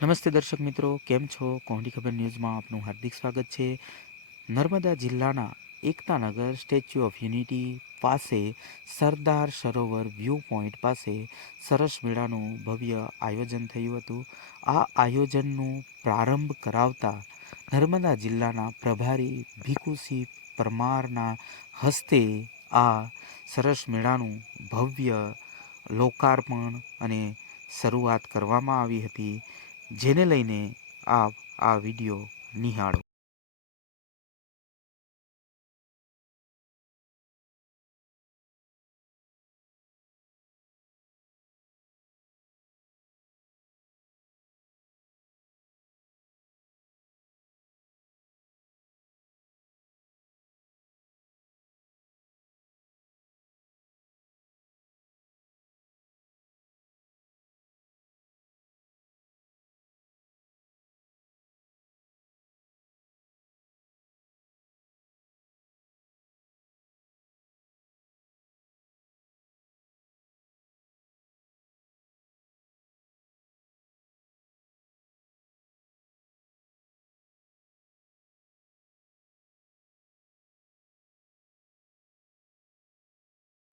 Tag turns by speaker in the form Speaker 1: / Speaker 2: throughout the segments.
Speaker 1: નમસ્તે દર્શક મિત્રો, કેમ છો? કોહડી ખબર ન્યૂઝમાં આપનું હાર્દિક સ્વાગત છે. નર્મદા જિલ્લાના એકતાનગર સ્ટેચ્યુ ઓફ યુનિટી પાસે સરદાર સરોવર વ્યૂ પોઈન્ટ પાસે સરસ મેળાનું ભવ્ય આયોજન થયું હતું. આ આયોજનનું પ્રારંભ કરાવતા નર્મદા જિલ્લાના પ્રભારી ભીખુસિંહ પરમારના હસ્તે આ સરસ મેળાનું ભવ્ય લોકાર્પણ અને શરૂઆત કરવામાં આવી હતી. જેને લઈને આપ આ વીડિયો નિહાળો.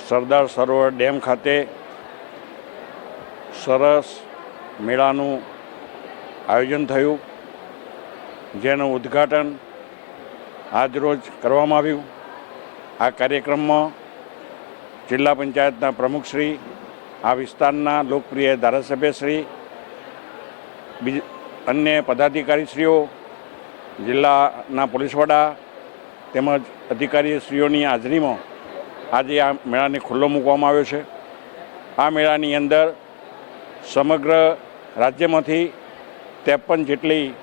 Speaker 2: સરદાર સરોવર ડેમ ખાતે સરસ મેળાનું આયોજન થયું, જેનું ઉદ્ઘાટન આજરોજ કરવામાં આવ્યું. આ કાર્યક્રમમાં જિલ્લા પંચાયતના પ્રમુખશ્રી આ વિસ્તારના લોકપ્રિય ધારાસભ્યશ્રી બીજ, અન્ય પદાધિકારીશ્રીઓ, જિલ્લાના પોલીસ વડા તેમજ અધિકારીશ્રીઓની હાજરીમાં આજે આ મેળાને ખુલ્લો મૂકવામાં આવ્યો છે. આ મેળાની અંદર સમગ્ર રાજ્યમાંથી ત્રેપન જેટલી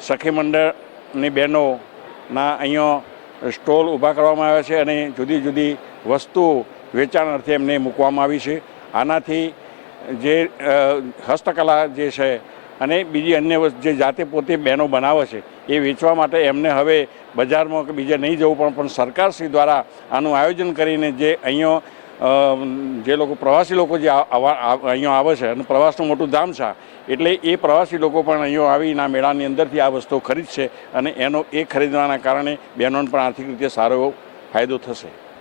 Speaker 2: સખી મંડળની બહેનોના અહીંયા સ્ટોલ ઊભા કરવામાં આવ્યા છે અને જુદી જુદી વસ્તુઓ વેચાણ અર્થે એમને મૂકવામાં આવી છે. આનાથી જે હસ્તકલા જે છે અને બીજી અન્ય વસ્તુ જે જાતે પોતે બહેનો બનાવે છે, એ વેચવા માટે એમને હવે બજારમાં કે બીજે નહીં જવું પણ પણ સરકારશ્રી દ્વારા આનું આયોજન કરીને જે અહીંયા જે લોકો, પ્રવાસી લોકો જે અહીંયા આવે છે, અને પ્રવાસનું મોટું ધામ છે, એટલે એ પ્રવાસી લોકો પણ અહીંયા આવીને આ મેળાની અંદરથી આ વસ્તુઓ ખરીદશે અને એનો એ ખરીદવાના કારણે બહેનોને પણ આર્થિક રીતે સારો ફાયદો થશે.